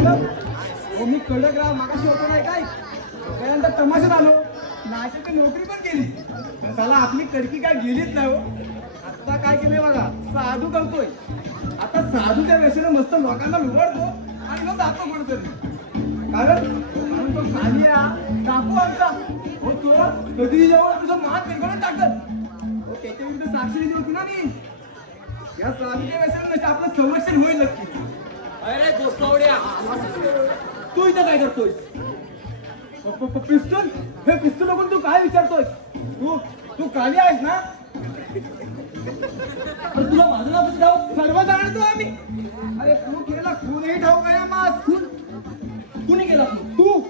मी कडक राव मागाशी होतो नाही काय त्यानंतर तमाशा झालो नाशिकची नोकरी पण केली साला आपली कडकी काय गेलीच नाही हो. आता काय केलंय बघा साधू करतोय आता साधूच्या वेळेला मस्त लोकांना लुबाडतो आणि मग जातो कुठेतरी कारण तो सानिया काकू आमचा हो तो कधी जेव्हा तुझं मान बिरगडून टाकत हो त्याच्या विरुद्ध साक्षी दिली होती ना मी या साधूच्या वेळेला आपलं संरक्षण होईल नक्की. अरे गोसावड्या तू इथं काय करतोय? पिस्तूल हे पिस्तूल बघून तू काय विचारतोय तू तू काली आहेस ना तुला माझं नाव कसं ठाऊक? सर्व जाणतो आम्ही. अरे तू केला खूनही ठाऊक आहे माझ खून कुणी केला तू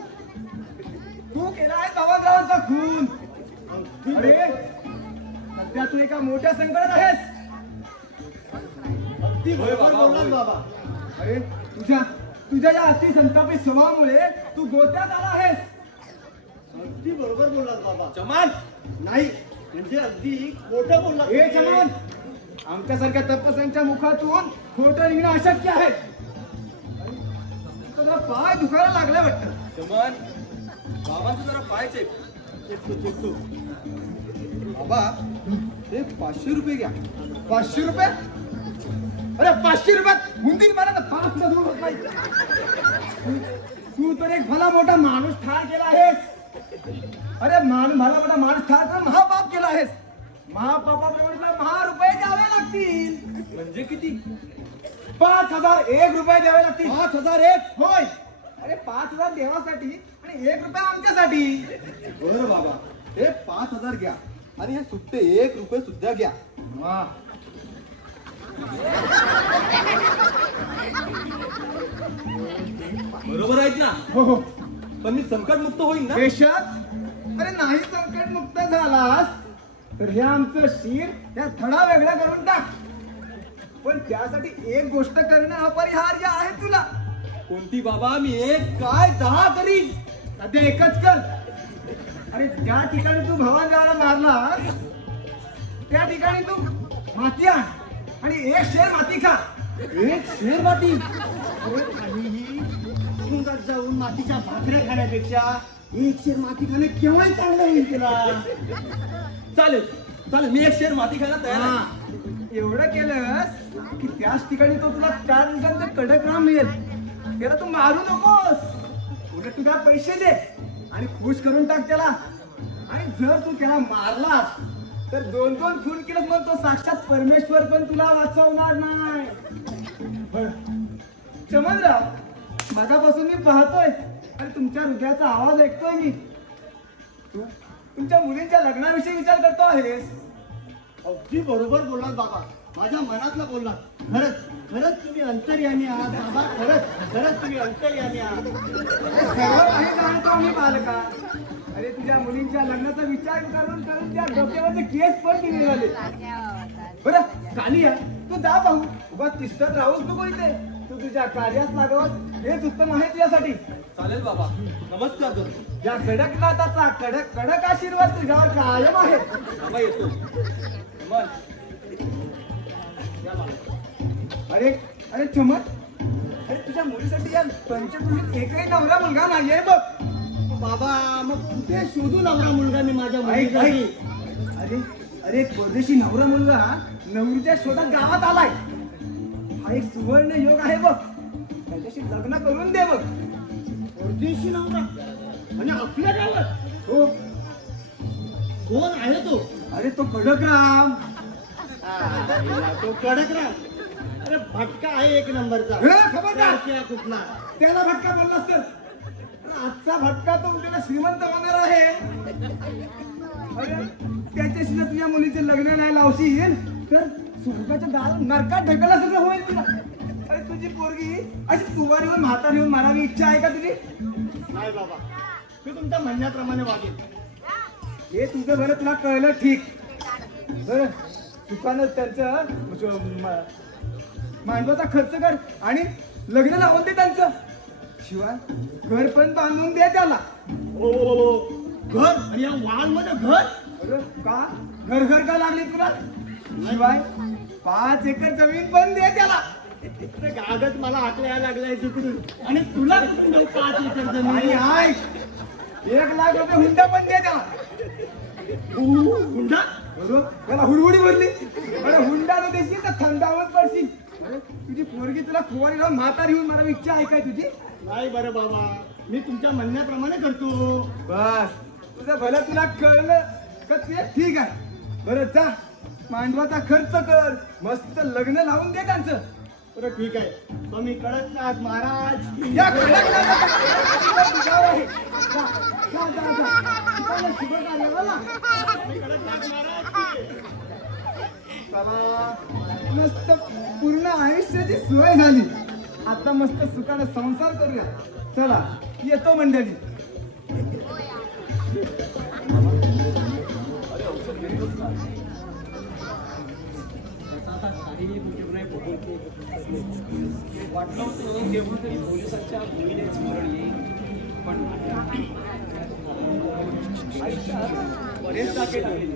तू केला आहे गावागावांचा खून. अरे सध्या तू एका मोठ्या संकटात आहेस. अगदी बरोबर बोललास बाबा. अरे तुझ्या या अति संतापी स्वभावामुळे तू गोत्यात आला आहेस. अगदी बरोबर बोललास बाबा. चमान नाही म्हणजे अगदी खोटं बोललास. हे चमान आमच्यासारख्या तपस्यांच्या मुखातून खोटं निघणं अशक्य आहे. तुझा पाय दुखायला लागलाय वाटतं. चमान बाबांचं जरा पाय चेकतो. बाबा हे 500 रुपये घ्या. 500 रुपये अरे 500 रुपयात हुंदीन मला तर 5 दूर होत नाही. तू तर एक भला मोठा माणूस ठार केला आहेस. अरे भला मोठा माणूस ठार करून महापाप केला आहेस. महापापाप्रमाणे ₹1000 द्यावे लागतील. म्हणजे किती? 5001 रुपये द्यावे लागतील. 5001 होय. अरे 5000 देवासाठी आणि ₹1 आमच्यासाठी. बरं बाबा हे 5000 घ्या आणि हे सुट्टे ₹1 सुद्धा घ्या. बरोबर आहेत ना? हो पण मी संकटमुक्त होईन ना? बेशक. अरे नाही संकटमुक्त झालास तर हे आमचं शिर त्या थडा वेगळा करून टाक. पण त्यासाठी एक गोष्ट करणं अपरिहार्य आहे तुला. कोणती बाबा? मी 1 काय 10 करीन. सध्या एकच कर. अरे ज्या ठिकाणी तू भवानदेवाला मारलास त्या ठिकाणी तू माती आण आणि 1 शेर माती खा. 1 शेर माती? काहीही सुंदर जाऊन मातीच्या भाकऱ्या खाण्यापेक्षा 1 शेर माती खाणं केव्हाही चांगलं होईल तुला. चालेल मी 1 शेर माती खायला तयार आहे. एवढं केलंस की त्याच ठिकाणी तो तुला 4 दिवसांचा कडक राम मिळेल. त्याला तू मारू नकोस. उलट तुझा पैसे दे आणि खुश करून टाक त्याला. आणि जर तू त्याला मारलास तर 2-2 खून केलं मग तो साक्षात परमेश्वर पण तुला वाचवणार नाही. चमनराव मागापासून मी पाहतोय आणि तुमच्या हृदयाचा आवाज ऐकतोय मी. तू तुमच्या मुलींच्या लग्नाविषयी विचार करतो आहेस. अगदी बरोबर बोललात बाबा. माझ्या मनातला बोललात. खरंच तुम्ही अंतर्यामी आहात बाबा. खरंच तुम्ही अंतर्यामी आहात. सर्व काही जाणतो आम्ही बालका. अरे तुझ्या मुलींच्या लग्नाचा विचार करून त्या डोक्यावरचे केस पण निघाले. बरं कालिया तू जा पाहू. उगा तिष्ठत राहूच नको इथे. तू तुझ्या कार्यास लागावं हेच उत्तम आहे तुझ्यासाठी. चालेल बाबा. नमस्कार करतो. या कडकनाथाचा कडक आशीर्वाद तुझ्यावर कायम आहे. बाबा येतो. अरे चमन अरे तुझ्या मुलीसाठी या पंचकृषीत एकही नवरा मुलगा नाहीये बघ. बाबा मग कुठे शोधू नवरा मुलगा मी माझ्या मुलीसाठी? अरे परदेशी नवरा मुलगा नवरीच्या शोधात गावात आलाय. हा एक सुवर्ण योग आहे बघ. त्याच्याशी लग्न करून दे बघ. परदेशी नवरा आणि आपल्या गावात? हो. कोण आहे तो? अरे तो कडकराम. तो कडकराम. अरे भटका आहे 1 नंबरचा. खबरदार कुठला? त्याला भटका बोललास तर आजचा भटका तो उद्याला श्रीमंत होणार आहे. अरे त्याच्याशी जर तुझ्या मुलीचे लग्न नाही लावशील तर स्वर्गाच्या दारात नरकात ढकलला सगळं होईल तुला. अरे तुझी पोरगी अशी तुवारीवर म्हातारी येऊन मारावी इच्छा आहे का तुझी? नाही बाबा मी तुमच्या म्हणण्याप्रमाणे वागेल. हे तुझं बरं तुला कळलं ठीक. बरं दुकानात त्यांचं मांडवाचा खर्च कर आणि लग्न लावून दे त्यांचं. शिवाय घर पण बांधून दे त्याला. घर आणि या वाळमध्ये घर? अरे का घर का लागली तुला? शिवाय 5 एकर जमीन पण दे त्याला. ते कागद मला आकलायला लागलाय तिकडून आणि तुला कुठून देऊ 5 एकर आणि जमीन ऐक, 1,00,000 हुंडा पण दे त्याला. हुंडा बरोबर त्याला हुडहुडी भरली. अरे हुंडा न देशील तर थंडावत पडशील. अरे तुझी पोरगी तुला कुवारी राहून म्हातारी होऊन मला इच्छा आहे काय तुझी? नाही बरं बाबा, मी तुमच्या म्हणण्याप्रमाणे करतो. बस तुझं भलं तुला कळलं का ते ठीक आहे. बरं जा, मांडवाचा खर्च कर, मस्त लग्न लावून दे त्यांचं. बरं ठीक आहे, तुम्ही कडकनाथ महाराज या तुझ्यावर आहे. जा, जा, जा, जा. तिकडनं शुभ कार्याला लाग. कडकनाथ महाराज चला, मस्त पूर्ण आयुष्याची सोय झाली. आता मस्त सुखाने संसार करूया. चला येतो मंडळी. वाटलं होतं तेव्हा तरी पोलिसांच्या भूमीने स्मरण येईल, पण आयुष्यात बरेच टाके टाकले,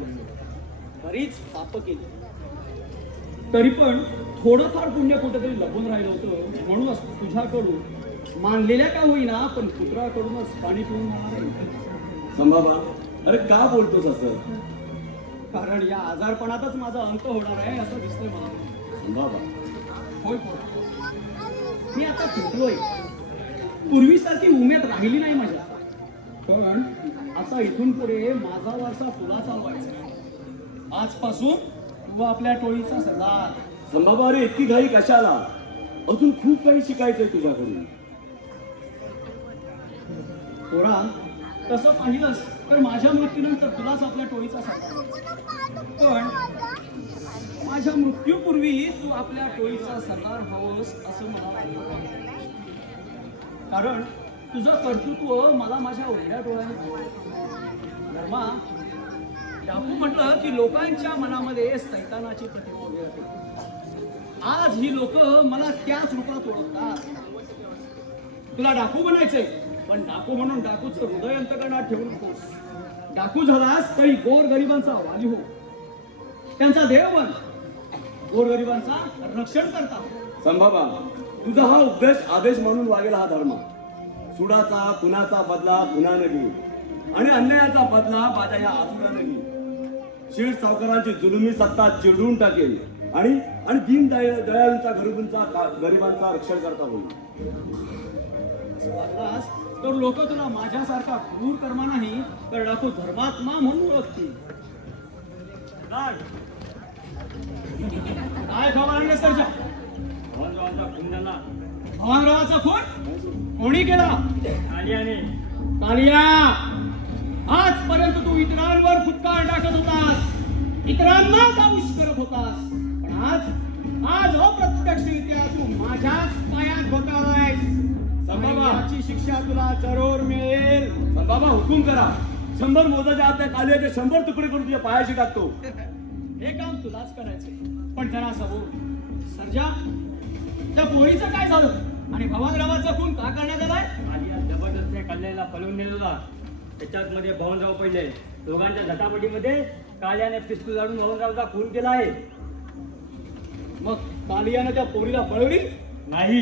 बरीच पाप केली, तरी पण थोडंफार पुण्य कुठेतरी लपून राहिलं होतं. म्हणूनच तुझ्याकडून मानलेल्या का होईना पण पुत्राकडूनच पाणी पिऊन जाणार आहे. संभाबा, अरे का बोलतोस असं? कारण या आजारपणातच माझा अंत होणार आहे असं दिसतंय मला. संभाबा, होय मी आता थकलोय. पूर्वीसारखी उमेद राहिली नाही माझ्या. पण आता इथून पुढे माझा वारसा तुला चालवायचा. आजपासून तू आपल्या टोळीचा सरदार. संभाबा, अरे इतकी घाई कशाला? अजून खूप काही शिकायचंय तुझ्याकडून. थोडा तसं पाहिलंस तर माझ्या मृत्यूनंतर तुलाच आपल्या टोळीचा सरदार. पण माझ्या मृत्यूपूर्वी तू आपल्या टोळीचा सरदार हवंस असं मला वाटतं. कारण तुझं कर्तृत्व मला माझ्या उघड्या डोळ्याने दिसतं. धर्मा, डाकू म्हटलं की लोकांच्या मनामध्ये सैतानाची प्रतिमा उभी होते. आज ही लोक मला त्याच रूपात ओळखतात. तुला डाकू बनायचंय, पण डाकू म्हणून डाकूचं हृदय अंतकरणात ठेवू नकोस. डाकू झालास तरी गोरगरिबांचा वाली हो, त्यांचा देव बन, गोरगरिबांचा रक्षण करता. संभाबा, तुझा हा उपदेश आदेश म्हणून वागेल हा धर्म. सुडाचा खुनाचा बदला खुनानं घे आणि अन्यायाचा बदला माझ्या या आसुरानं घे. शीड सावकारांची जुलुमी सत्ता चिरडून टाकेल आणि आणि दीन दयाळूंचा गरिबांचा रक्षण करता होईल. वागलास तर लोक तुला माझ्यासारखा क्रूर कर्मा नाही तर डाकू धर्मात्मा म्हणून ओळखतील. काय खबर आणलं सरच्या? भवानरावाचा खून कोणी केला? कालिया. आजपर्यंत तू इतरांवर फुटकार टाकत होतास, इतरांना दाऊश करत होतास, पण आज अप्रत्यक्षरित्या तू माझ्याच पायात घोटाळायस. याची शिक्षा तुला जरूर मिळेल. संभाबा, हुकूम करा. 100 मोजाच्या आत त्या कालियाचे 100 तुकडे करून तुझ्या पायाशी टाकतो. हे काम तुलाच करायचंय. पण जरा सबूर सर्जा, त्या पोळीचं काय झालं आणि भवानरावाचा खून का करण्यात आलाय? जबरदस्त कल्याणला पळून नेलेला. त्याच्यात मध्ये भवनराव पडले. दोघांच्या झटापटीमध्ये काल्याने पिस्तूल झाडून भवनरावचा खून केला आहे. मग कालियानं त्या पोरीला पळवली नाही,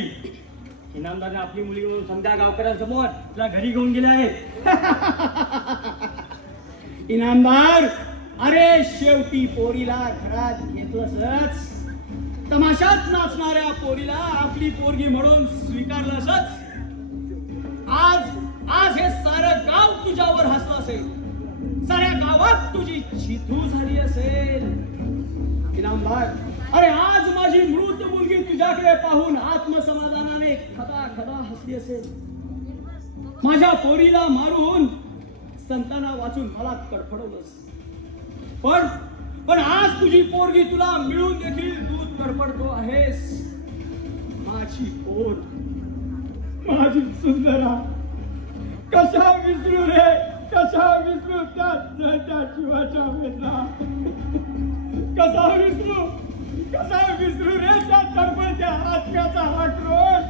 इनामदारने आपली मुली म्हणून समजा गावकऱ्यांसमोर तिला घरी घेऊन गेले आहेत. इनामदार, अरे शेवटी पोरीला घरात घेतलंसच. तमाशात नाचणाऱ्या पोरीला आपली पोरगी म्हणून स्वीकारलंसच. आज हे सारं गाव तुझ्यावर हसलं असेल, साऱ्या गावात तुझी चिथू झाली असेल. इनामदार, अरे आज माझी मृत मुलगी तुझ्याकडे पाहून आत्मसमाधानाने खदा खदा हसली असेल. माझ्या पोरीला मारून संताना वाचून मला तडफडवलंस. पण आज तुझी पोरगी तुला मिळून देखील दूध तडफडतो आहेस. माझी पोर, माझी सुंदरा, कशा विसरू रे, कशा विसरू त्या जीवाच्या वेदना. कसा विसरू रे त्या तडफडत्या आत्म्याचा आक्रोश.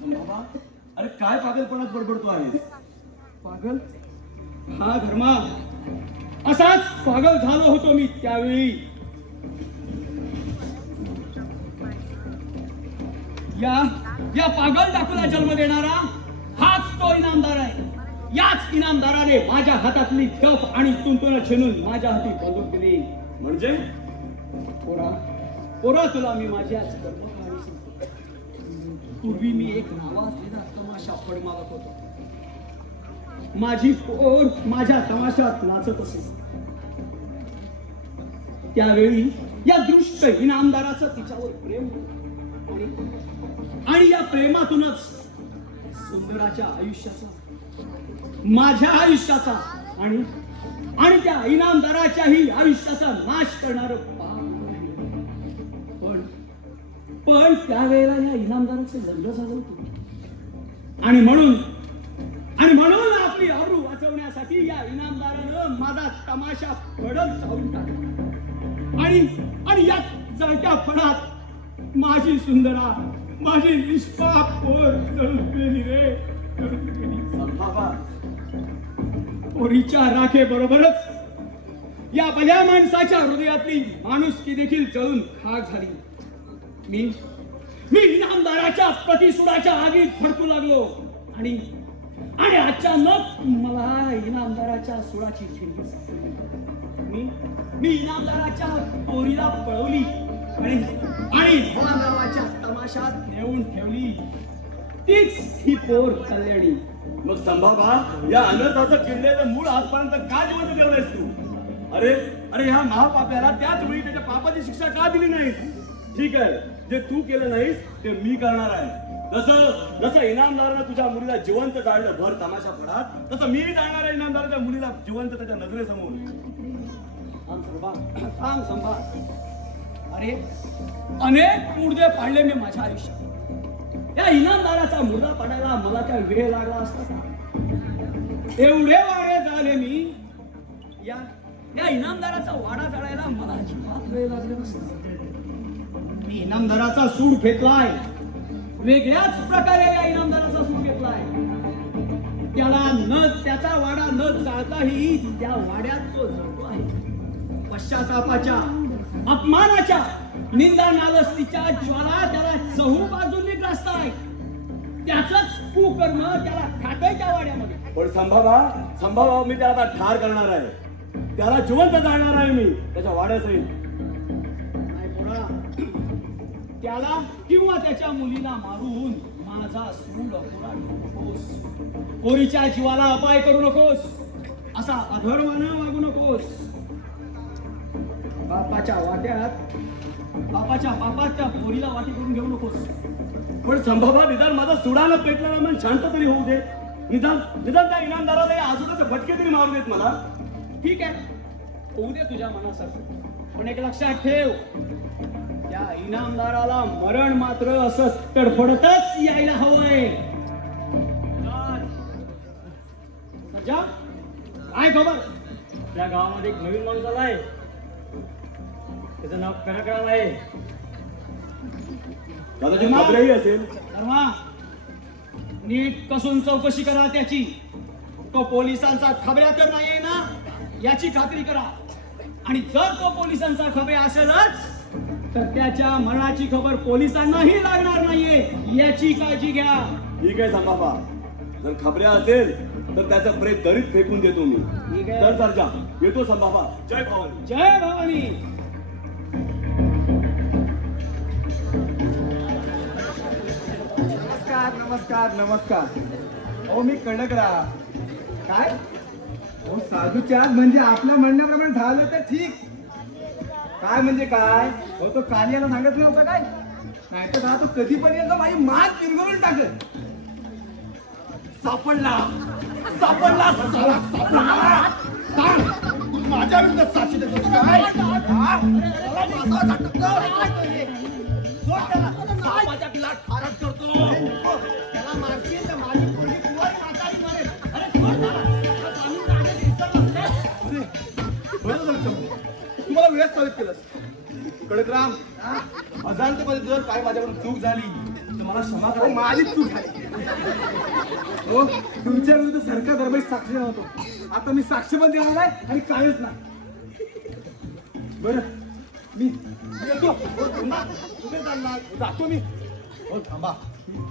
संभाबा, अरे काय पागलपणात बडबडतो आहेस? पागल? हा धर्मा, असाच पागल झालो होतो मी त्यावेळी. या पागल डाकूला जन्म देणारा हाच तो इनामदार आहे. याच इनामदाराने माझ्या हातातली ठेप आणि तुंतुन छेनून माझ्या हाती बंदूक दिली. म्हणजे पोरा तुला मी माझी आज कर्मकहाणी सांगतो. पूर्वी मी एक नावा असलेला तमाशा फडमावत होतो. माझी पोर माझ्या तमाशात नाचत असे. त्यावेळी या दृष्ट इनामदाराचं तिच्यावर प्रेम होतं. आणि या प्रेमातूनच सुंदराच्या आयुष्याचा, माझ्या आयुष्याचा आणि त्या इनामदाराच्याही आयुष्याचा नाश करणार पण त्यावेळेला या इनामदाराचं लग्न झालं होतं. आणि म्हणून आपली आबरू वाचवण्यासाठी या इनामदारानं माझा तमाशा फडत जाऊन टाकला. आणि या जळत्या फडात माझी सुंदरा, माझी निष्पाप पोर जळून गेली रे. पोरीच्या राखे बरोबरच या भल्या माणसाच्या हृदयातली माणुसकी देखील जळून खाक झाली. मी इनामदाराच्या प्रतिसुडाच्या आगीत भडकू लागलो आणि अचानक मला इनामदाराच्या सुडाची ठिणगी सापडली. मी इनामदाराच्या पोरीला पळवली आणि नावाच्या तमाशात नेऊन ठेवली. तीच ही पोर कल्याणी. मग संभाबा, या अनर्थाचं किल्ल्याचं मूळ आजपर्यंत का जिवंत ठेवलंयस तू? अरे ह्या महापाप्याला त्याच वेळी त्याच्या पापाची शिक्षा का दिली नाहीस? ठीक आहे, जे तू केलं नाहीस ते मी करणार आहे. जसं इनामदारानं तुझ्या मुलीला जिवंत जाळलं भर तमाशा फडात, तसं मी जाणार आहे इनामदाराच्या मुलीला जिवंत त्याच्या नजरेसमोर. अरे अनेक मुर्दे पाडले मी माझ्या आयुष्यात. या इनामदाराचा मुर्दा पाडायला मला काय वेळ लागला असता का? एवढे वाडे झाले मी. या इनामदाराचा वाडा जाळायला मला अजिबात वेळ लागला नसता. मी इनामदाराचा सूड घेतलाय. वेगळ्याच प्रकारे या इनामदाराचा सूड घेतलाय. त्याचा वाडा न जाळताही त्या वाड्यात तो जळतो आहे. पश्चातापाच्या, अपमानाच्या, निंदा नालस्तीच्या ज्वाला त्याला चहू बाजूंनी ग्रासताय. त्याचंच कुकर्म त्याला खातंय त्या वाड्यामध्ये. पण संभावा मी त्याला आता ठार करणार आहे. त्याला जिवंत जाळणार आहे मी त्याच्या वाड्यासहित. त्याला किंवा त्याच्या मुलीला मारून माझा सूड अपुरा ठेवू नकोस. पोरीच्या जीवाला अपाय करू नकोस. असा अधर्मानं वागू नकोस. बापाच्या पापात त्या पोरीला वाटी करून घेऊ नकोस. पण संभावा, निदान माझा सुडानं पेटला म्हणून शांत तरी होऊ दे. निदान त्या इनामदाराला या आजोबाचे फटके तरी मारू देत मला. ठीक आहे, होऊ दे तुझ्या मनासारखं. पण एक लक्षात ठेव, त्या इनामदाराला मरण मात्र असं तडफडतच यायला हवंय. सज्जा, काय खबर? त्या गावामध्ये एक नवीन माणूस आलाय. त्याचं नाव कनकराम आहे. दादाची खबरही असेल. नीट कसून चौकशी करा त्याची. तो पोलिसांचा खबऱ्या तर नाहीये ना, याची खात्री करा. आणि जर तो पोलिसांचा खबरे असेलच तर त्याच्या मरणाची खबर पोलिसांनाही लागणार नाहीये, याची काळजी घ्या. ठीक आहे संभाबा, जर खबऱ्या असेल तर त्याचं प्रेत दरीत फेकून देतो मी. ठीक आहे. तर जा, येतो संभाबा. जय भवानी. जय भवानी. नमस्कार. हो, मी कनकराम. काय हो, साधूच्या म्हणजे आपल्या म्हणण्याप्रमाणे झालं तर ठीक. काय म्हणजे काय हो, तो कालियाला सांगत नव्हता काय? नाही तर तो कधीपर्यंत माझी मात पिरगळून टाकत. सापडला माझ्या विरुद्ध साक्षी देतो काय? माझ्या पिला ठारच करतो. त्याला मारशील तर माझी पोरगी कुवारी म्हातारी मरेल. तुम्हाला वेळच साबित केलं. कनकराम, अजाणतेमध्ये जर काय माझ्याकडून चूक झाली तर मला क्षमा करा. माझी चूक झाली. हो, तुमच्या विरुद्ध सरकार दरबारी साक्षी होतो. आता मी साक्ष पण देणार आहे आणि कायच नाही. बरं, मी येतो. कुठे चालला? जातो मी. हो थांबा.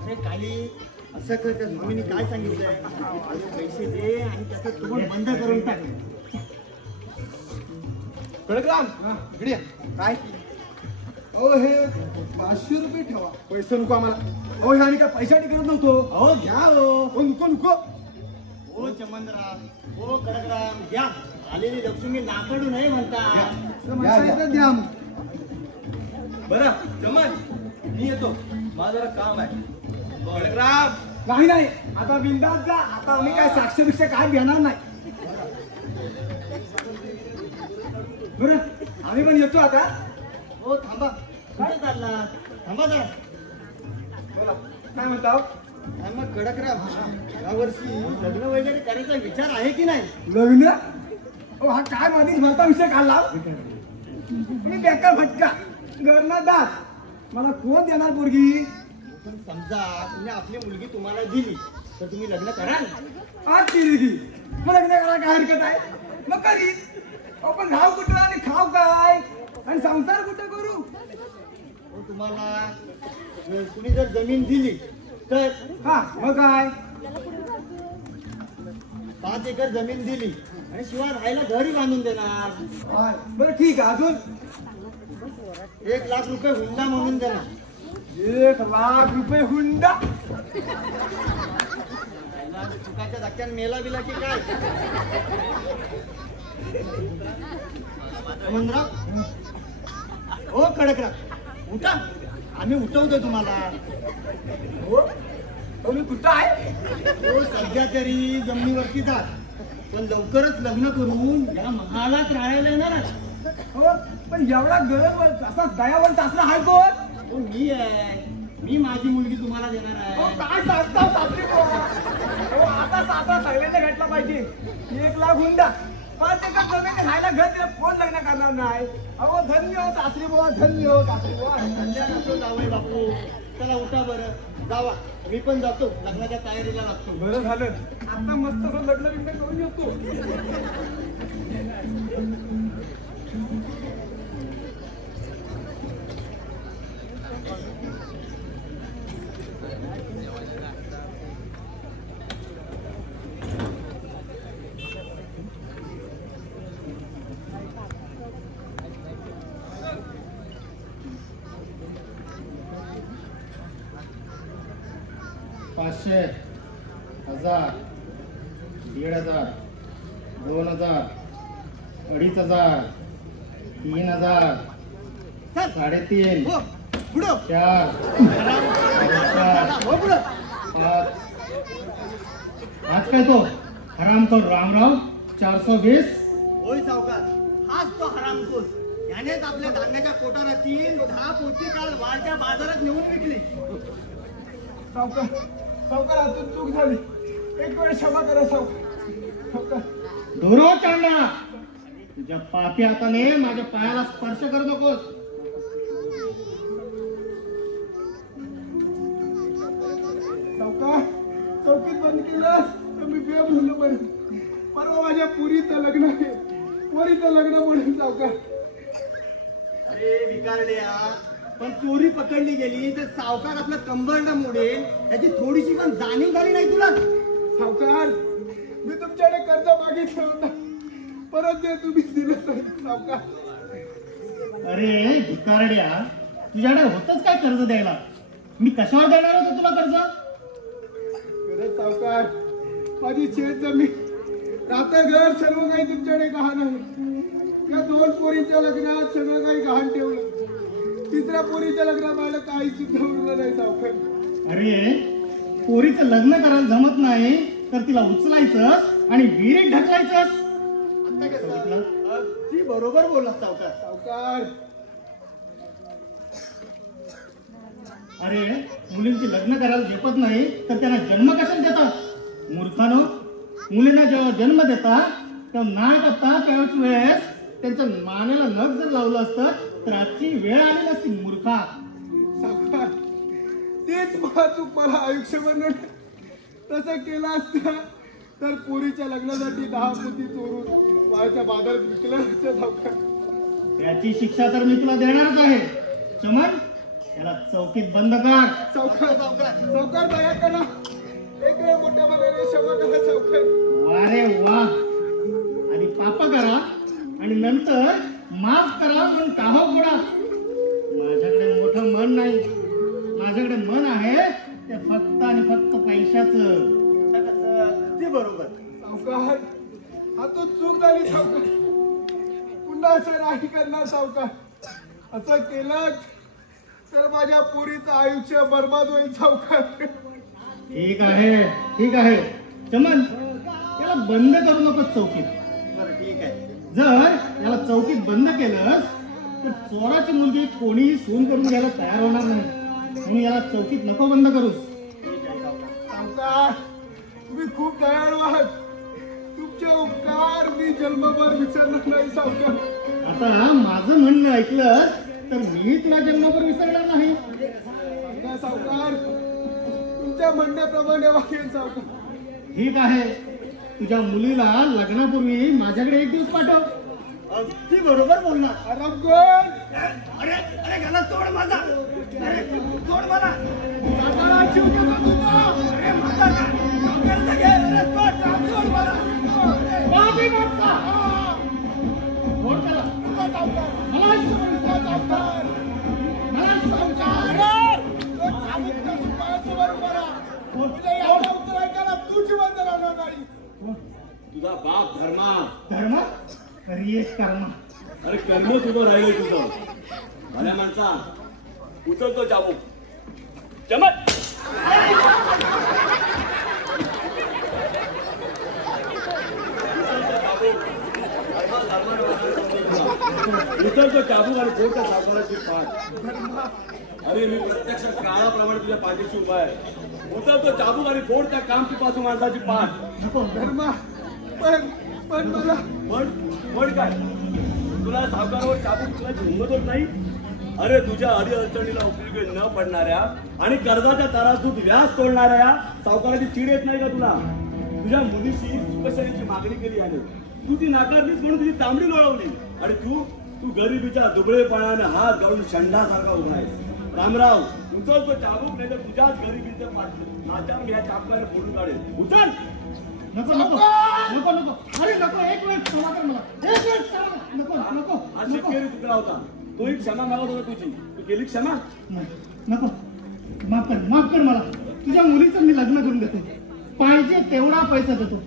अरे काली असं कर, त्या स्वामींनी काय सांगितलंय, माझे पैसे दे आणि त्याचं तोंड बंद करून टाक. खडकराम इकडे या. काय अहो हे 500 रुपये ठेवा. पैसे नको आम्हाला. अहो हे आम्ही काय पैशासाठी करत नव्हतो. अहो घ्या हो. हो नको नको. हो चमनराम, हो कडकराम, घ्या. आलेली लक्ष्मी नाकडू नाही म्हणता. द्या मग. बरं चमन मी येतो, माझं जरा काम आहे. खडकराम नाही नाही आता बिंदास जा. आता आम्ही काय साक्ष बिक्ष काय घेणार नाही. बरं आम्ही पण येतो आता. हो थांबा. कुठे चालला? थांबा जरा. बोला काय म्हणता. आणि मग कडकराम, यावर्षी लग्न वगैरे करायचा विचार आहे की नाही? लग्न अहो हा काय मधीच भरता विषय काढला. मी बेकार भटका घरना दात मला कोण देणार पोरगी. पण समजा तुम्ही आपली मुलगी तुम्हाला दिली तर तुम्ही लग्न कराल? आज दिली मग लग्न करायला काय हरकत आहे. मग करी. अहो पण राहू कुठं आणि खाऊ काय आणि संसार कुठं करू. हो तुम्हाला तुम्ही जर जमीन दिली तर हा मग काय 5 एकर जमीन दिली आणि शिवाय राहायला घरी बांधून देणार. हाय, बरं ठीक आहे. अजून 1 लाख रुपये हुंडा म्हणून देणार. 1 लाख रुपये हुंडा. चुकाच्या धक्क्यान मेला बिला की काय? चमनराव, हो कडकराव, उठा. आम्ही उठवतो तुम्हाला. हो तुम्ही कुठं आहे. हो सध्या तरी जमिनीवरती जा, पण लवकरच लग्न करून या महालात राहायला येणार. हो पण एवढा गरज असा दयावर सासरा हाय कोण. हो मी आहे. मी माझी मुलगी तुम्हाला देणार हो आहे. काय सांगता सासरी बुवा. हो आता सासरा सगळ्यांना भेटला पाहिजे. 1 लाख हुंडा 5 एकर जमीन राहायला घर दिलं कोण लग्न करणार नाही. अहो धन्य हो सासरी बुवा, धन्य हो सासरी बुवा. कल्याण असो जावई बापू. चला उठा बरं, जावा. मी पण जातो, लग्नाच्या तयारीला लागतो. बरं झालं आता मस्त लग्न बिग्न करून येतो. पाचशे, 1000, 1500, 2000, 2500, 3000, चल. 3.5, हो पुढं. 4, हो पुढं. 5. आज काय तो हरामखोर रामराव 420. होय सावकार, हाच तो हरामखोर. यानेच आपल्या धान्याच्या कोठारातील 10 पोती काल वाढत्या बाजारात नेऊन विकली. सावकार सावकार हातून चूक झाली. एक वेळ क्षमा करा सावकार. धुरो चांडा, तुझ्या पापी हाताने माझ्या पायाला स्पर्श करू नकोस. सावकार चौकीत बंद केलं तर मी बेम झालो. बरं परवा माझ्या पुरीचं लग्न आहे. पोरीचं लग्न म्हणून सावकार. अरे विकारड्या, पण चोरी पकडली गेली तर सावकार आपलं कंबरड मोडेल याची थोडीशी पण जाणीव झाली नाही तुला? सावकार मी तुमच्याकडे कर्ज मागितलं होतं परत ते तुम्ही दिलं नाही सावकार. अरे भिकारड्या, तुझ्याकडे होतच काय कर्ज द्यायला? मी कशावर देणार होतो तुला कर्ज? खरंच सावकार माझी शेत जमीन राहतं घर सर्व काही तुमच्याकडे गहाण आहे. या 2 पोरींच्या लग्नात सगळं काही गहाण ठेवलं. 3ऱ्या पोरीच्या लग्नात मला काही सुद्धा उरलं नाही सावकार. अरे पोरीचं लग्न करायला जमत नाही तर तिला उचलायचं आणि विहिरीत ढकलायचं. आता कसं? अगदी बरोबर बोलला सावकार. सावकार अरे मुलींची लग्न करायला झेपत नाही तर त्यांना जन्म कशाला देतात? मूर्खानो, मुलींना जेव्हा जन्म देतात तेव्हा नाक असता त्यावेळेस वेळेस त्यांच्या मानेला नख जर लावलं असतं तर आजची वेळ आली नसती. मूर्खा. सावकार तेच चूक मला आयुष्यभर नव्हतं. तसं केलं असतं तर पोरीच्या लग्नासाठी 10 पोती चोरून वाळच्या बाजारात विकलं असतं सावकार. त्याची शिक्षा तर मी तुला देणारच आहे. चमन, त्याला चौकीत बंद कर. सावकार सावकार दया करा. एक वेळ मोठ्या मनाने क्षमा करा सावकार. वा रे वा. आणि पाप करा आणि नंतर माफ करा म्हणून काहो गोडा. माझ्याकडे मोठं मन नाही, माझ्याकडे मन आहे ते फक्त आणि फक्त पैशाचं. अगदी बरोबर. सावकार हातून चूक झाली सावकार. पुन्हा असं नाही करणार सावकार. असं केलं तर माझ्या पोरीचं आयुष्य बर्बाद होईल सावकार. ठीक आहे ठीक आहे. चमन याला बंद करू नको चौकीत. बरं ठीक आहे. जर याला चौकीत बंद केलं तर चोराची मुलगी कोणीही सून करून घ्यायला तयार होणार नाही. म्हणून याला चौकीत नको बंद करूस. सावकार तुम्ही खूप दयाळू आहात. तुमचे उपकार मी जन्मभर विसरणार नाही सावकार. आता माझं म्हणणं ऐकलं तर मी तुला जन्मभर विसरणार नाही. सांगा सावकार तुमच्या म्हणण्याप्रमाणे वागेल सावकार. ठीक आहे. तुझ्या मुलीला लग्नापूर्वी माझ्याकडे एक दिवस पाठव. अगदी बरोबर बोलणार. रमगोल अरे अरे घाला सोड माझा. अरे सोड मला. सावकारा जीव देतो तुझा. अरे माझा सावकाराचा घे. अरे सोड मला. बाबी मारता. कोण त्याला? तुझा सावकार. मला तुझा सावकार. मला सावकार तो चाबूकच्या सुपायासमोर उभा राहा. तुझ्या याच्या उत्तर ऐकायला तू जिवंत राहणार नाही. तुझा बाप धर्मा. धर्म अरे कर्म. अरे कर्मच उभं राहिलंय तुझं. भल्या माणसा उचलतो चाबूक. चमत उचलतो चाबूक आणि फोडतो सावकाराची पाठ. अरे मी प्रत्यक्ष काळाप्रमाणे तुझ्या पाठीशी उभा आहे. उचलतो चाबूक आणि फोड त्या कामपिपासू माणसाची पाठ. नको धर्मा पण मला पण काय तुला सावकारावर चाबूक तुला हिंमत होत नाही? अरे तुझ्या अडी अडचणीला उपयोगी न पडणाऱ्या आणि कर्जाच्या तराजूत व्याज तोडणाऱ्या सावकाराची चीड येत नाही का तुला? तुझ्या मुलीशी सुखशरीची मागणी केली आहे. तू ती नाकारलीस म्हणून तुझी तांबडी लोळवली आणि तू गरिबीच्या दुबळेपणाने हात गाळून षंडासारखा उभा आहेस. रामराव उचलतो चाबूक नाही तर तुझ्याच गरिबीचं नाच्या मी ह्या चापकाने फोडून काढेल. उचल. नको नको नको नको. अरे नको. एक वेळ क्षमा कर मला. एक वेळ क्षमा. नको नको हा नको. शेतकरी चुकला होता. तोही क्षमा मागत होता तुझी. तू केली क्षमा? नको. माफ कर मला. तुझ्या मुलीचं मी लग्न करून देतो. पाहिजे तेवढा पैसा देतो.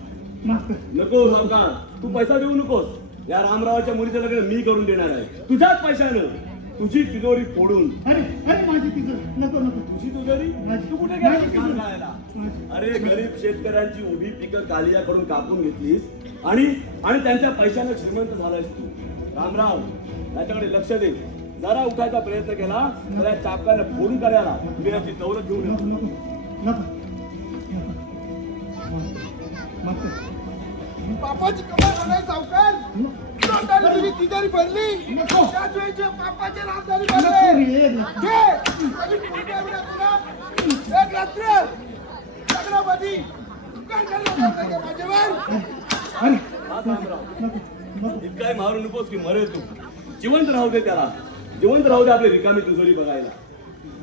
माफ कर. नको सावकार तू पैसा देऊ नकोस. या रामरावाच्या मुलीचं लग्न मी करून देणार आहे तुझ्याच पैशानं. तुझी तिजोरी फोडून. अरे अरे माझी तिचं नको नको. तुझी तिजोरी तू कुठे माझी गेली? तिजोरी. माझी. अरे गरीब शेतकऱ्यांची उभी पिकं कालियाकडून कापून घेतलीस आणि त्यांच्या पैशानं श्रीमंत झालायस तू. रामराव याच्याकडे लक्ष दे. जरा उठायचा प्रयत्न केला तर या चापकानं फोडून करायला मी याची दौलत घेऊन नको येतो. नको नको. माफ कर. पापाची कमाल होणार सावकार. तोंडाला तुझी तिजोरी भरली. नको. त्याच वेळी पापाचे राजधानी नको भरले. रे, नको. घे. आणि पुढच्या वेळेला तुला एक रात्र लग्नामध्ये काय करणार होतं का माझ्यावर? अरे हा रामराव नको नको. इतकाही मारू नकोस की मरेल तू. जिवंत राहू दे त्याला. जिवंत राहू दे आपली रिकामी तिजोरी बघायला.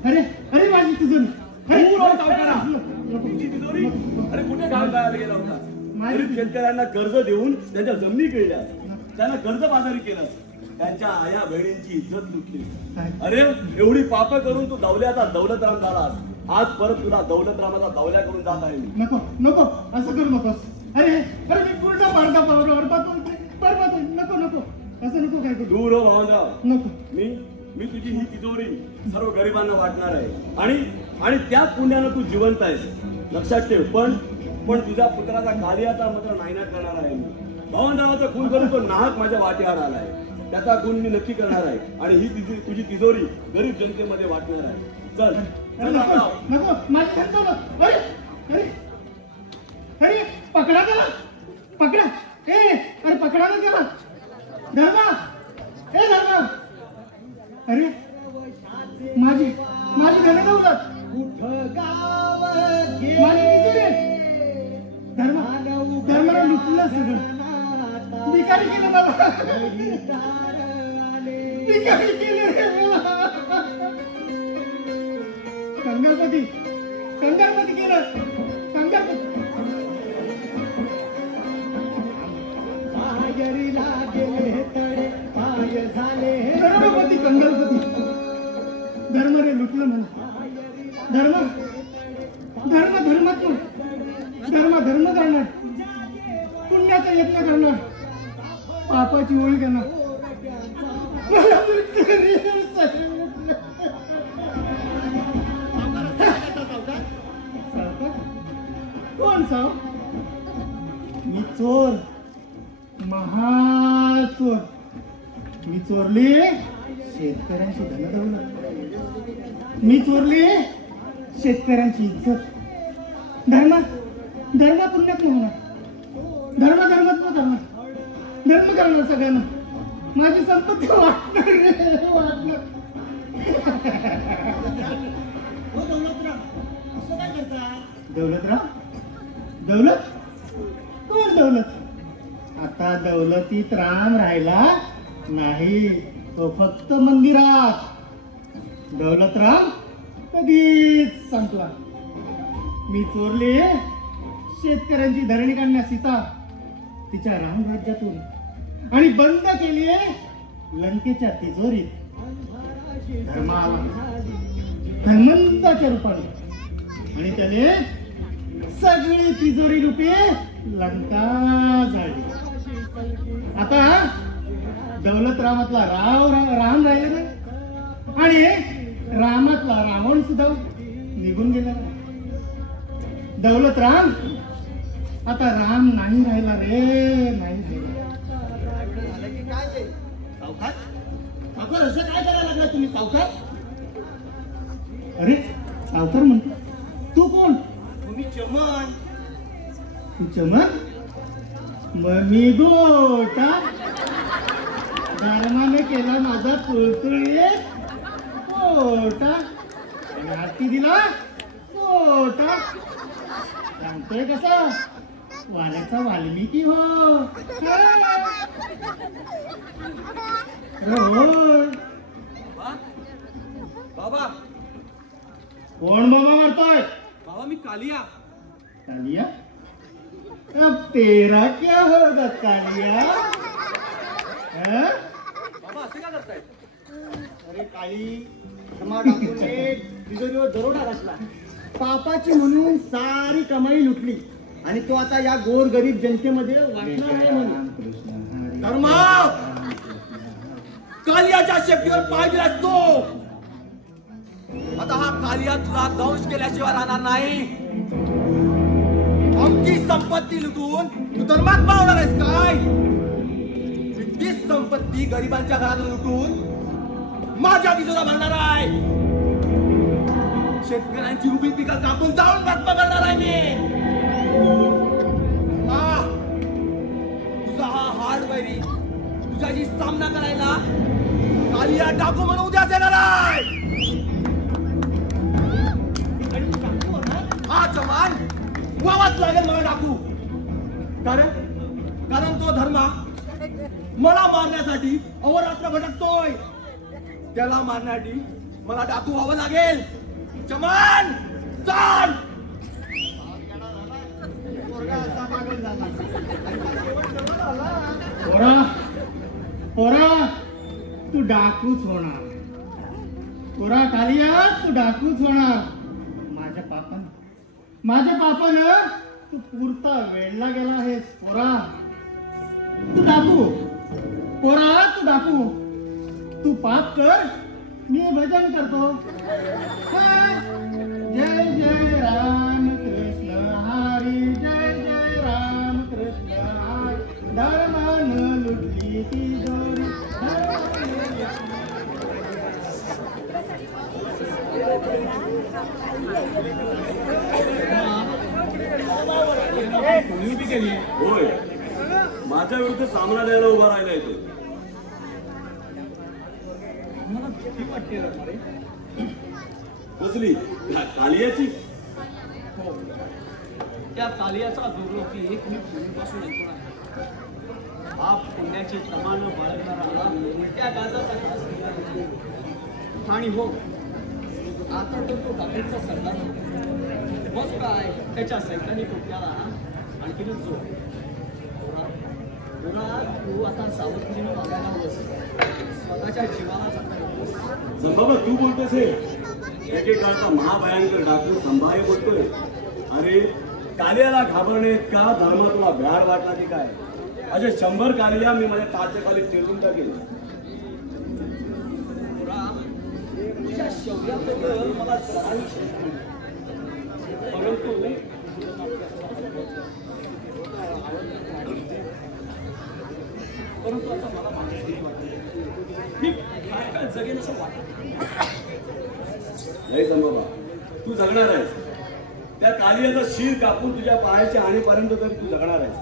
अरे अरे माझी तिजोरी. अरे दूर हो सावकारा. नको. तुमची तिजोरी अरे कुठे घाम गायला गेला होता? गरीब शेतकऱ्यांना कर्ज देऊन त्यांच्या जमिनी गिळल्या. त्यांना कर्जबाजारी केलं. त्यांच्या आया बहिणींची इज्जत लुटली. अरे एवढी पाप करून तू दौल्याचा दौलतराम झालास. आज परत तुला दौलतरामाचा दौल्या करून जात आहे मी. नको नको असं करू नकोस. अरे अरे मी पूर्ण पाडता बरोबर नको नको असं नको काय करू. दूर हो भावनराव. नको. मी तुझी ही तिजोरी सर्व गरिबांना वाटणार आहे आणि त्याच पुण्यानं तू जिवंत आहेस. लक्षात ठेव. पण तुझ्या पुत्राचा कालियाचा मात्र नायनाट करणार आहे मी. भावनरावाचा खून करून तो नाहक माझ्या वाटेवर आलाय. त्याचा गुण मी नक्की करणार आहे आणि ही तुझी तिजोरी गरीब जनतेमध्ये वाटणार आहे. चल चल रामराव. नको माझी धंदा नको. अरे अरे अरे पकडा त्याला. पकडा. अरे पकडा ना त्याला. धर्मा. धर्मा. अरे माझी धन दौलत. माझी तिजोरी. धर्माला लुटलं सगळं. भिकारी केलं मला. भिकारी केलं रे मला. कंगालपती कंगालपती केलं कंगालपती पायरीला गेले तडे पाय झाले कंगालपती कंगालपती धर्म रे लुटलं म्हणा धर्म धर्म धर्मात्म धर्म धर्म करणार पुण्याचा यत्न करणार पापाची ओळख घेणार मला मुक्ती कोण साव मी चोर महाचोर मी चोरली शेतकऱ्यांची धनदौलत मी चोरली शेतकऱ्यांची इज्जत धर्म धर्म पुण्यात्म होणार धर्म धर्मात्म करणार धर्म करणार सगळ्यांना माझी संपत्ती वाटणार रे वाटणार हो दौलतराव असं काय करता दौलतराव दौलत कोण दौलत आता दौलतीत राम राहिला नाही तो फक्त मंदिरात दौलतराम कधीच संपला मी चोरली शेतकऱ्यांची धरणी काढण्यास सीता तिच्या रामराज्यातून आणि बंद केली लंकेच्या तिजोरीत धर्म आला धर्मंताच्या रूपाने आणि त्याने सगळी तिजोरी रूपे लंका जाळली आता दौलतरामातला राम राहिला नाही आणि रामातला रावण सुद्धा निघून गेला दौलतराम आता राम नाही राहिला रे नाही झालं की काय ते सावकार सावकार असं काय करायला लागला तुम्ही सावकार अरे सावकार म्हणतो तू कोण तुम्ही चमन तू चमन मग मी गोटा धर्माने केला माझा तुळतुळीत गोटा आणि हाती दिला गोटा सांगतोय कसा वाल्याचा वाल्मिकी हो बाबा कोण बाबा मारतोय बाबा मी कालिया कालिया अब तेरा क्या होगा कालिया बाबा असं का करताय अरे काळी धर्मा डाकूने तिजोरीवर दरोडा घातला पापाची म्हणून सारी कमाई लुटली आणि तो आता या गोर गरीब जनतेमध्ये वाटणार आहे म्हणून धर्मा कालियाच्या शेपटीवर पाय दिलास तो आता हा कालिया तुला दंश केल्याशिवाय राहणार नाही आमची संपत्ती लुटून तू धर्मात पावणार आहेस काय तीच संपत्ती गरिबांच्या घरात लुटून माझ्या तिजोरा भरणार आहे शेतकऱ्यांची उभी पिकं कापून जाऊन बातमा करणार आहे मी तुझा हा हार्ड वैरी तुझ्याशी सामना करायला कालिया डाकू म्हणून उद्याच येणार आहे हा चमान व्हावाच लागेल मला डाकू कारण तो धर्मा मला मारण्यासाठी अवरात्र भटकतोय त्याला मारण्यासाठी मला डाकू व्हावं लागेल चमान चाल पोरा पोरा तू डाकूच होणार पोरा कालिया तू डाकूच होणार माझ्या पापानं तू पुरता वेळला गेला आहेस पोरा तू डाकू पोरा तू डाकू तू पाप कर मी भजन करतो जय जय राम कृष्ण हरी जय जय राम कृष्ण हरी धर्मानं लुटली ती जोरी होय माझ्या विरुद्ध सामना द्यायला उभा राहिला येतो मला भीती वाटते रे. कसली कालियाची हो त्या कालियाचा दुर्लोकी मी पूर्वीपासून ऐकून आहे हा पुण्याची तमानं बाळगणारा उलट्या गाजाचा आणि हो आता तर तो गाडीचा सरदार होता. मग काय त्याच्या सैतानी टोप्याला आणखीनच जोड. तू आता सावधगिरीनं वागायला हवंस. स्वतःच्या जीवाला जपणार. संभाबा तू बोलतोस हे एकेकाळचा महाभयंकर डाकू संभाव्य बोलतोय. अरे कालियाला घाबरणे का धर्म तुला भ्याड वाटला की काय? असे 100 कालिया मी माझ्या ताच्या खाली चिरून टाकेल. तुझ्या शौर्याबद्दल मला जराही शंका नाही. परंतु आता मला माहिती मी काय जगेल असं वाटत नाही. संभाबा तू जगणार आहेस. त्या कालियाचा शीर कापून तुझ्या पायाच्या आणीपर्यंत तरी तू जगणार आहेस.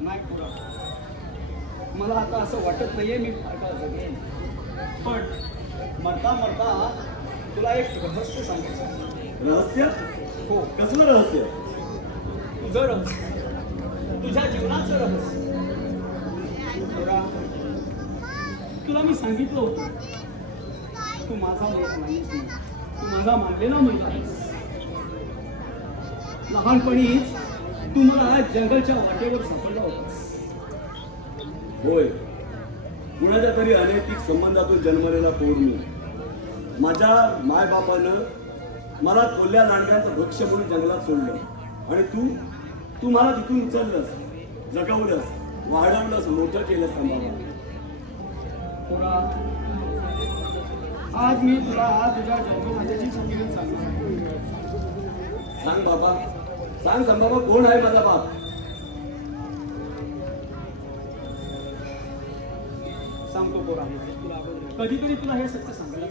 नाही पुरा, मला आता असं वाटत नाहीये मी फार काळ जगेन. पण मरता मरता तुला एक रहस्य सांगायचं. रहस्य? हो, कसलं रहस्य? तुझं रहस्य, तुझ्या जीवनाचं रहस्य. पुरा, तुला मी सांगितलं होतं तू माझा मुलगा नाहीस, तू माझा मानलेला मुलगा आहेस. लहानपणीच तू मला जंगलच्या वाटेवर सापडला होतास. होय, कुणाच्या तरी अनैतिक संबंधातून जन्मलेला पोर मी. माझ्या मायबापानं मला कोल्ह्या लांडग्यांचं भक्ष म्हणून जंगलात सोडलं आणि तू मला तिथून उचललंस, जगवलंस, वाढवलंस, मोठं केलंस. पुरा, आज मी तुला तुझ्या जन्मदात्याची समजून सांगणार. सांग बाबा, सांग संभाबा, कोण आहे माझा बाप? सांगतो पोरा, कधीतरी तुला हे सत्य सांगायला.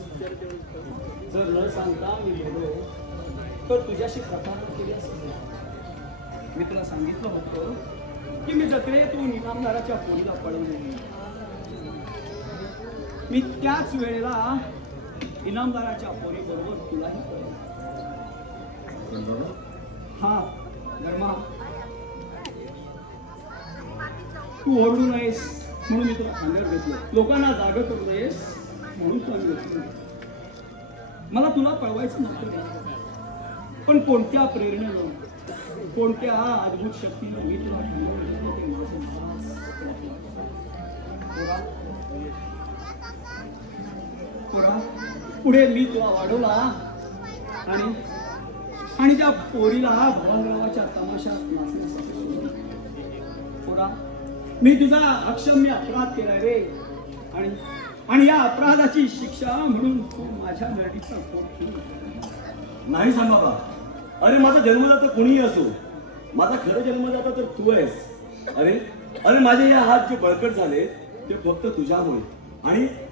जर न सांगता मी गेलो तर तुझ्याशी प्रतारणा केली असेल. मी तुला सांगितलं होतं की मी जत्रेतून इनामदाराच्या पोरीला पळवले. मी त्याच वेळेला इनामदाराच्या पोरीबरोबर तुलाही पळवलं. हा धर्मा, तू ओरडू नयेस म्हणून मी तुला खांद्यावर घेतलं. लोकांना जाग करू नयेस म्हणून तू आम्ही घेतलं. मला तुला पळवायचं नव्हतं, पण कोणत्या प्रेरणेनं, कोणत्या अद्भुत शक्तीनं मी तुला खांद्यावर घेतलं ते माझं. पुरा, पुढे मी तुला वाढवला आणि त्या पोरीला भवनगावाच्या तमाशात नाचण्यासाठी. पुरा, मी तुझा अक्षम्य अपराध केला रे, आणि या अपराधाची शिक्षा म्हणून तू माझ्या नरडीचा पोट ठेवू. नाही संभाबा, अरे माझा जन्मदाता कोणीही असो, माझा खरं जन्मदाता तर तू आहेस. अरे माझे हे हात जे बळकट झाले ते फक्त तुझ्यामुळे,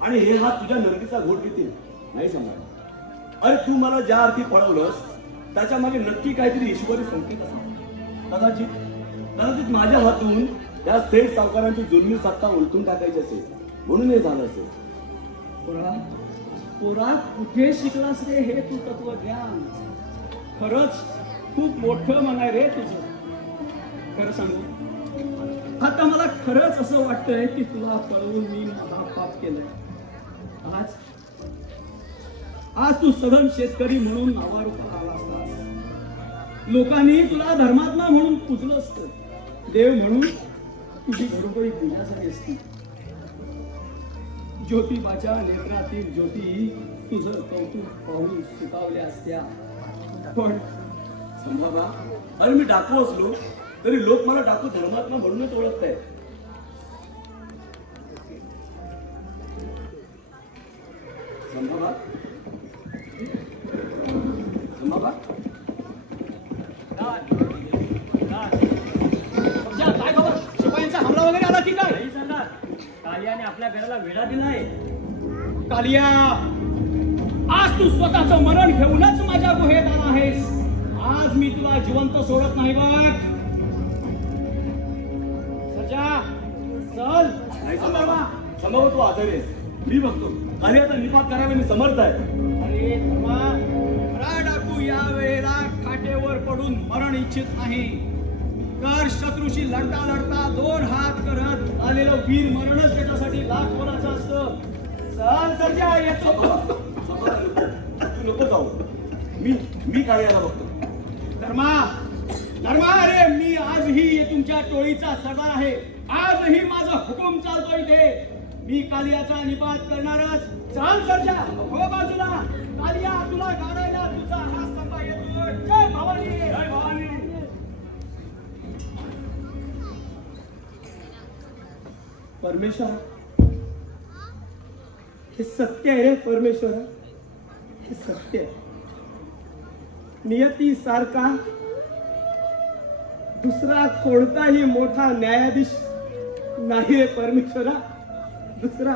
आणि हे हात तुझ्या नरडीचा घोट घेतील. नाही संभाबा, अरे तू मला ज्या अर्थी पळवलंस त्याच्या मागे नक्की काहीतरी ईश्वरी संकेत असेल. कदाचित माझ्या हातून त्या थेट सावकारांची जुलमी सत्ता उलटून टाकायची असेल, म्हणून हे झालं असेल. पोरा, कुठे शिकलास रे हे तू तत्वज्ञान? खरंच खूप मोठं मन आहे रे तुझं. खरं सांगू, आता मला खरंच असं वाटतंय की तुला पळवून मी महापाप केलंय. आज तू सधन शेतकरी म्हणून नावारूपाला आला असतास. लोकांनी तुला धर्मात्मा म्हणून पूजलं असतं, देव म्हणून तुझी घरोघरी पूजा झाली असती. ज्योतिबाच्या नेत्रातील ज्योती तुझं कौतुक पाहून सुकावल्या असत्या. पण संभाबा, अरे मी डाकू असलो तरी लोक मला डाकू धर्मात्मा म्हणूनच ओळखतायत. संभाबा, काय खबर? शिपायांचा हमला वगैरे आला की काय? नाही सरदार, कालियाने आपल्या घराला वेढा दिलाय. कालिया, आज तू स्वतःचं मरण घेऊनच माझ्या गुहेत आला आहेस. आज मी तुला जिवंत सोडत नाही बघ. सजा, चल. नाही संभाबा, तू आजारी आहेस, मी बघतो. कालियाचा निपात करायला मी समर्थ आहे. अरे धर्मा, खरा डाकू या वेळेला खाटेवर पडून मरण इच्छित नाही, तर शत्रूशी लढता लढता 2 हात करत आलेलं वीर मरणच त्याच्यासाठी लाख मोलाचं असतं. चल सर्जा येतो. तू नको जाऊ. मी काळ्याला बघतो. धर्मा अरे मी आजही तुमच्या टोळीचा सरदार आहे. आजही माझा हुकूम चालतो इथे. मी कालियाचा निपात करणारच. चाल सर्जा हो बाजूला. कालिया तुला गाडायला तुझा हा स्तंभ येतो. जय भवानी. जय भवानी. परमेश्वर हे सत्य आहे रे परमेश्वर. हे सत्य आहे. नियती सारखा दुसरा कोणताही मोठा न्यायाधीश नाही रे परमेश्वरा. दुसरा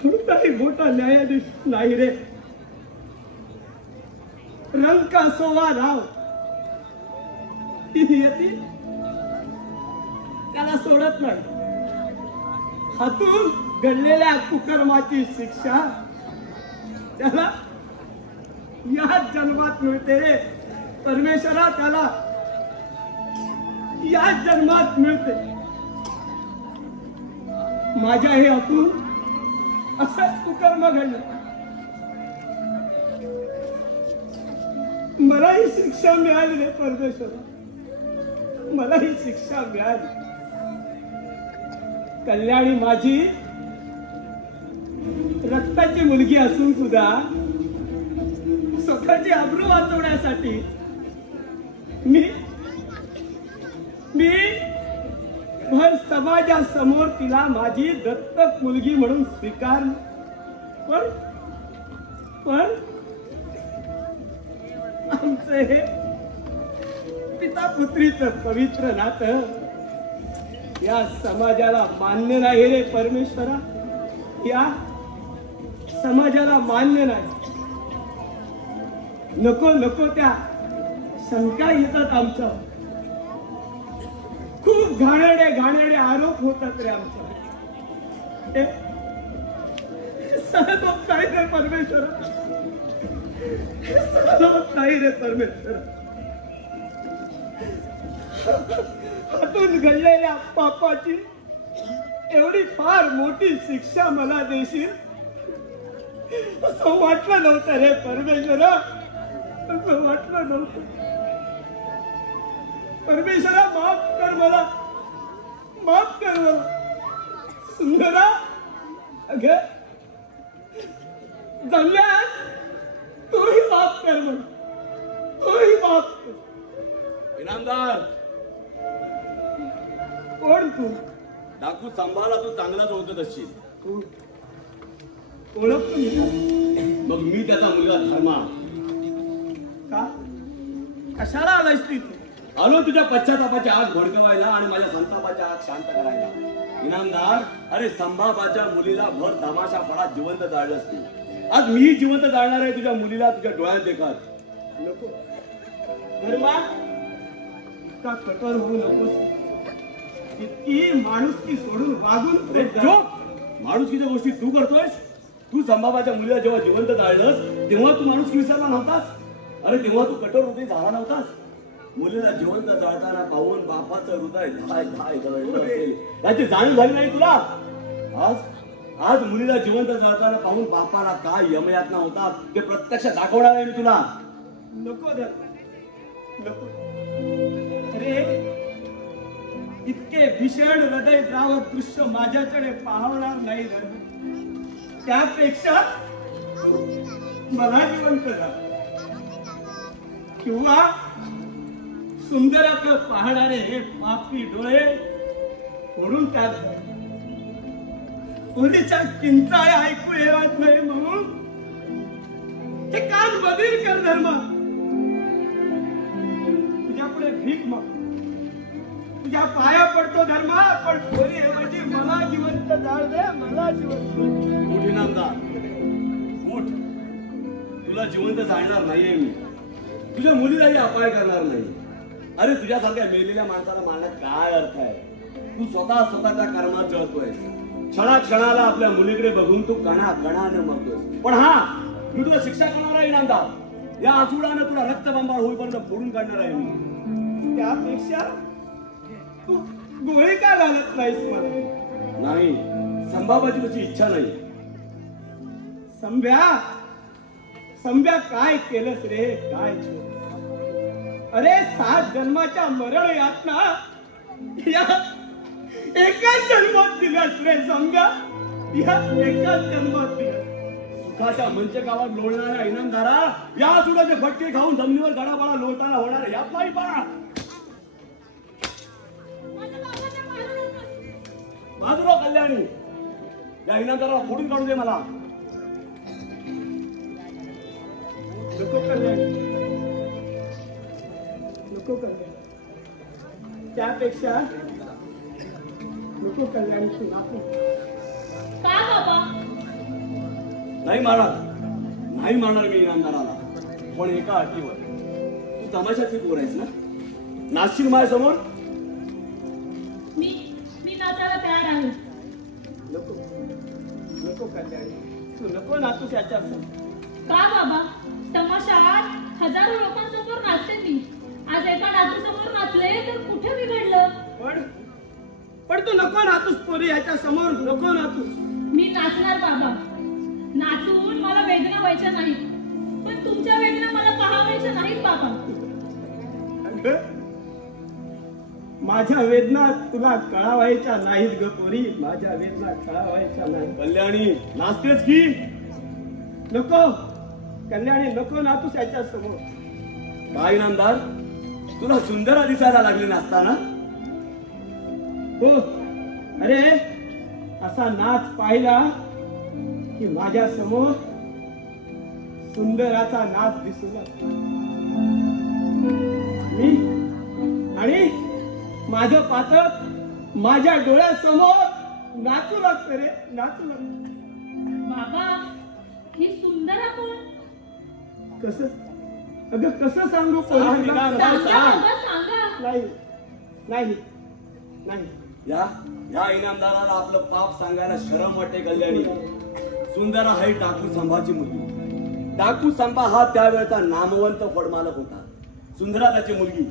कोणताही मोठा न्यायाधीश नाही रे. रंग का सोवा राव ती नियती त्याला सोडत नाही. हातून घडलेल्या कुकर्माची शिक्षा त्याला या जन्मात मिळते रे परमेश्वरा. त्याला या जन्मात मिळते. माझ्या हे हातून असंच कुकर्म घडलं. मलाही शिक्षा मिळाली रे परमेश्वरा. मलाही शिक्षा मिळाली. कल्याणी माझी रक्ताची मुलगी असून सुद्धा स्वतःची आबरू वाचवण्यासाठी मी भर समाजासमोर तिला माझी दत्तक मुलगी म्हणून स्वीकारली. पण आमचं हे पिता पुत्रीचं पवित्र नातं या समाजाला मान्य नाही रे परमेश्वरा. या समाजाला मान्य नाही. नको नको त्या शंका येतात आमच्या. खूप घाणेरडे आरोप होतात रे आमच्या. सहन होत नाही रे परमेश्वरा. सहन होत नाही रे परमेश्वरा. हातून घडलेल्या पापाची एवढी फार मोठी शिक्षा मला देशील असं वाटलं नव्हतं रे परमेश्वरा. असं वाटलं नव्हतं. परमेश्वरा माफ कर मला. माफ कर मला. सुंदरा अग जमल्यास तोही माफ कर मला. तोही माफ कर. इनामदार कोण तू? डाकू सांभाळा. तू चांगलाच ओळखत असशील. ओळखतो मी का? मग मी त्याचा मुलगा धर्मा. का? कशाला आलायस तू इथे? आलो तुझ्या पश्चातापाची आग भडकवायला आणि माझ्या संतापाची आग शांत करायला. इनामदार अरे संभाबाच्या मुलीला भर तमाशा फळात जिवंत जाळलंस तू. आज मी जिवंत जाळणार आहे तुझ्या मुलीला तुझ्या डोळ्यात देखत. नको धर्मा का कठोर होऊ नकोस. इतकी माणुसकी सोडून वागून अरे चुप. माणुसकीच्या गोष्टी तू करतोयस. तू संभाबाच्या मुलीला जेव्हा जिवंत जाळलंस तेव्हा तू माणुसकी विसरला नव्हतास. अरे तेव्हा तू कठोर हृदय झाला नव्हतास. मुलीला जिवंत जाळताना पाहून बापाचं हृदय धाय धाय जळलं असेल याची जाणीव झाली नाही तुला. आज मुलीला जिवंत जाळताना पाहून बापाला काय यमयातना होतात ते प्रत्यक्ष दाखवणार आहे मी तुला. नको नको. अरे इतके भीषण हृदय द्रावक दृश्य माझ्याकडे पाहणार नाही. त्यापेक्षा मला जिवंत जा किंवा सुंदराकडे पाहणारे हे पापी डोळे फोडून टाक. कोणीच्या किंचाळे ऐकू येत नाही म्हणून हे कान बधीर कर. धर्मा तुझ्या पुढे भीक माग. तुझ्या पाया पडतो धर्मा. पण कोणी ऐवजी मला जिवंत जाळ दे. मला जिवंत. उठ इनामदार उठ. तुला जिवंत जाळणार नाहीये मी. तुझ्या मुलीलाही अपाय करणार नाही. अरे तुझ्यासारख्या मेलेल्या माणसाला मारण्यात काय अर्थ आहे. तू स्वतःच्या कर्मात जळतोय. क्षणाला आपल्या मुलीकडे बघून तू कणाने मरतोय. पण हा मी तुला शिक्षा करणार आहे इनामदार. या आसुडाने तुला रक्तबंबाळ होईपर्यंत फोडून काढणार आहे मी. त्यापेक्षा तू गोळी का घालत नाहीस मला? नाही संभाबाची तुझी इच्छा नाही. संभ्या काय केलंस रे, काय केलंस? अरे 7 जन्माच्या मरण यातना या एकाच जन्मात दिल्यास रे संभ्या, या एकाच जन्मात दिल्यास. सुखाच्या मंचकावर लोळणाऱ्या इनामदारा, या सुखाचे फटके खाऊन जमिनीवर गडाबाळा लोळताना होणार यात नाही पा. बाजूला कल्याणी, या इनामदाराला फोडून काढू दे मला. नको कल्याणी, नको कल्याणी. त्यापेक्षा नको कल्याणी तू नको. का बाबा? नाही मारणार, नाही मारणार मी इनामदाराला, पण एका अटीवर. तू तमाशाची पोर आहेस ना, नाचशील माझ्यासमोर? मी नाचायला तयार आहे. नको नको कल्याणी, तू नको नाचूस याच्या. का बाबा? तमाशात हजारो लोकांसमोर नाचते मी. आज एका नातूसमोर नाचले तर कुठे बिघडलं? पण तू नको नाचूस पोरी याच्या समोर, नको नाचूस. मी नाचणार बाबा. नाचून मला वेदना व्हायच्या नाहीत, पण तुमच्या वेदना मला पाहावायच्या नाहीत बाबा. अगं, माझ्या वेदना तुला कळावायच्या नाहीत ग पोरी, माझ्या वेदना कळावायच्या नाही. कल्याणी नाचतेस की? नको कल्याणी, नको नाचूस याच्या समोर. काय इनामदार, तुला सुंदर दिसायला लागली नाचताना? हो, अरे असा नाच पाहिला की माझ्या समोर सुंदराचा नाच दिसू लागला. मी आणि माझं पातक माझ्या डोळ्यासमोर नाचू लागतं रे, नाचू लागतं. बाबा, ही सुंदरा कोण? कसं अगं, कसं सांगू? सांग निदान, सांगा सांग. बाबा, सांगा. नाही नाही नाही. या इनामदाराला आपलं पाप सांगायला शरम वाटते कल्याणी. सुंदरा हाय डाकू संभाची मुलगी. डाकू संभा हा त्यावेळचा नामवंत फडमालक होता. सुंदरा त्याची मुलगी,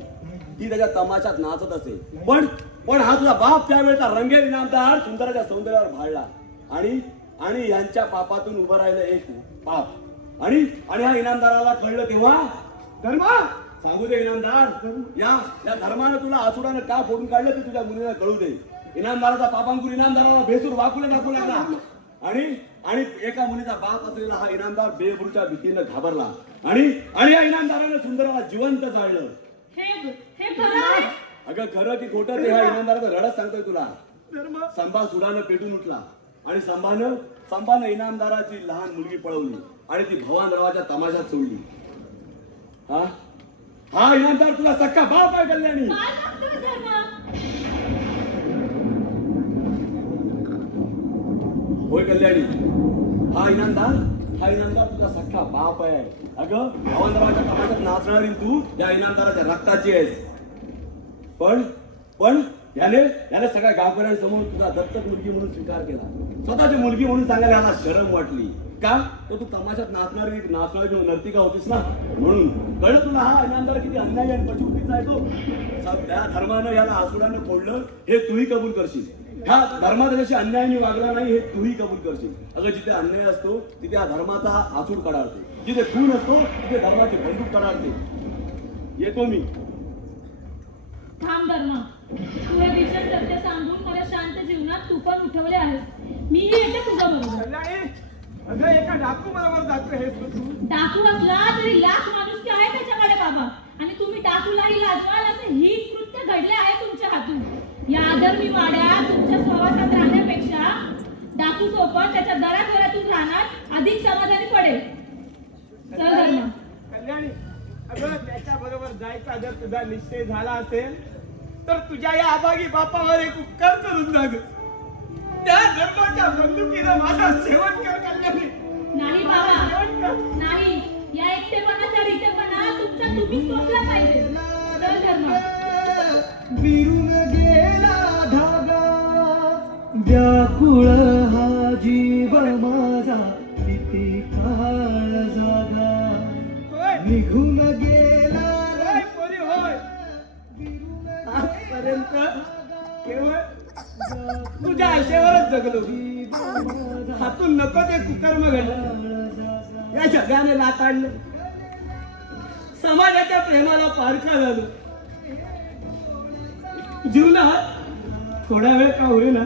ती त्याच्या तमाशात नाचत असे. पण हा तुझा बाप त्यावेळचा रंगेल इनामदार सुंदराच्या सौंदर्यावर भाळला आणि यांच्या पापातून उभं राहिलं एक पाप. आणि हा इनामदाराला कळलं तेव्हा, धर्मा सांगू दे इनामदार, या धर्मानं तुला आसुडानं का फोडून काढलं ते तुझ्या मुलीला कळू दे. इनामदाराचा पापांकुर इनामदाराला भेसूर वाकुला दाखवू लागला. आणि एका मुलीचा बाप असलेला हा इनामदार बेबरूच्या भीतीनं घाबरला. आणि या इनामदारानं सुंदराला जिवंत जाळलं. हे खरं आहे? अगं, खरं की खोटं ते ह्या इनामदाराचं रडत सांगतोय तुला. धर्मा संभा सुडानं पेटून उठला आणि संभानं इनामदाराची लहान मुलगी पळवली आणि ती भवानरावाच्या तमाशात सोडली. हा इनामदार तुला सक्का बाप आहे कल्याणी. काय सांगतोय धर्मा? होय कल्याणी, हा इनामदार तुझा सख्खा बाप आहे. अगं, भवानरावाच्या तमाशात नाचणारी तू या इनामदाराच्या रक्ताची आहेस. पण याने सगळ्या गावकऱ्यांसमोर तुझा दत्तक मुलगी म्हणून स्वीकार केला. स्वतःची मुलगी म्हणून सांगायला याला शरम वाटली. का? तो तू तमाशात नाचणारी नर्तिका होतीस ना, म्हणून. कळलं तुला हा इनामदार किती अन्याय आणि पचवृत्तीचा आहे तो? त्या धर्मानं याला आसुडानं फोडलं हे तूही कबूल करशील. ह्या धर्मा त्याच्याशी अन्यायाने वागला नाही हे तूही कबूल करशील. अगं, जिथे अन्याय असतो तिथे हा धर्माचा आसूड कडाळते, जिथे खून असतो तिथे धर्माची बंदूक कडाळते. येतो मी. थांब धर्मा, तू हे भीषण सत्य सांगून मला शांत जीवनात तू पण उठवले आहेस. मीही येते तुझ्या बरोबर. कल्याणी, अगं एका डाकू बरोबर जातो हे तू. डाकू असला तरी लाख माणुसकी आहे त्याच्याकडे बाबा. आणि तुम्ही डाकूलाही लाजवाल असे ही कृत्य घडले आहे तुमच्या हातून. या अधर्मी वाड्यात तुमच्या सहवासात राहण्यापेक्षा डाकू सोबत त्याच्या दराघरातून राहणार अधिक समाधानी पडेल. चल धर्मा. कल्याणी, अगं त्याच्या बरोबर जायचा जर तुझा निश्चय झाला असेल तर तुझ्या या अभागी बापावर एक उपकार करून जा ग. त्या धर्माच्या बंदुकीनं माझा सेवन कर कल्याणी. नाही बाबा, नाही. या एकटेपणाचा रितेपणा तुमचा तुम्हीच सोसला पाहिजे. चल धर्मा. विरून गेला धागा, व्याकुळ हा जीव माझा, किती काळ जागा. होय निघून गेला होय पोरी होय. आजपर्यंत केवळ तुझ्या आशेवरच जगलो. हातून नको ते कुकर्म घडलं, या जगाने लाताडलं, समाजाच्या प्रेमाला पारखा झालो. जीवनात थोडा वेळ का होईना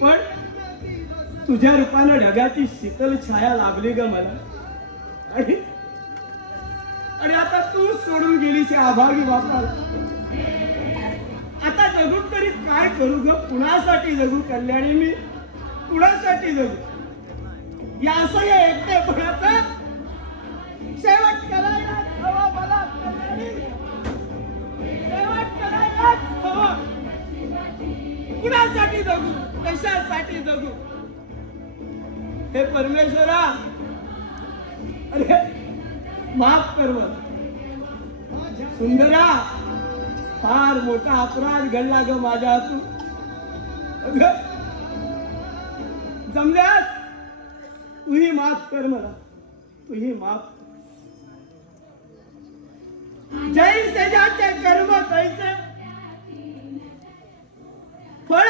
पण तुझ्या रूपानं ढगाची शीतल छाया लाभली ग मला. आणि आता तू सोडून गेलीस या अभागी बापाला. आता जगून तरी काय करू ग? कुणासाठी जगू कल्याणी? मी कुणासाठी जगू? या असं या एकटेपणाचा शेवट करायला हवा मला कल्याणी. शेवट करायलाच हवा. कुणासाठी जगू? कशासाठी जगू? हे परमेश्वरा, अरे माफ कर मला. सुंदरा, फार मोठा अपराध घडला ग माझ्या हातून. जमल्यास तूही माफ कर मला, तूही माफ. जैसे जाचे कर्म तैसे फळ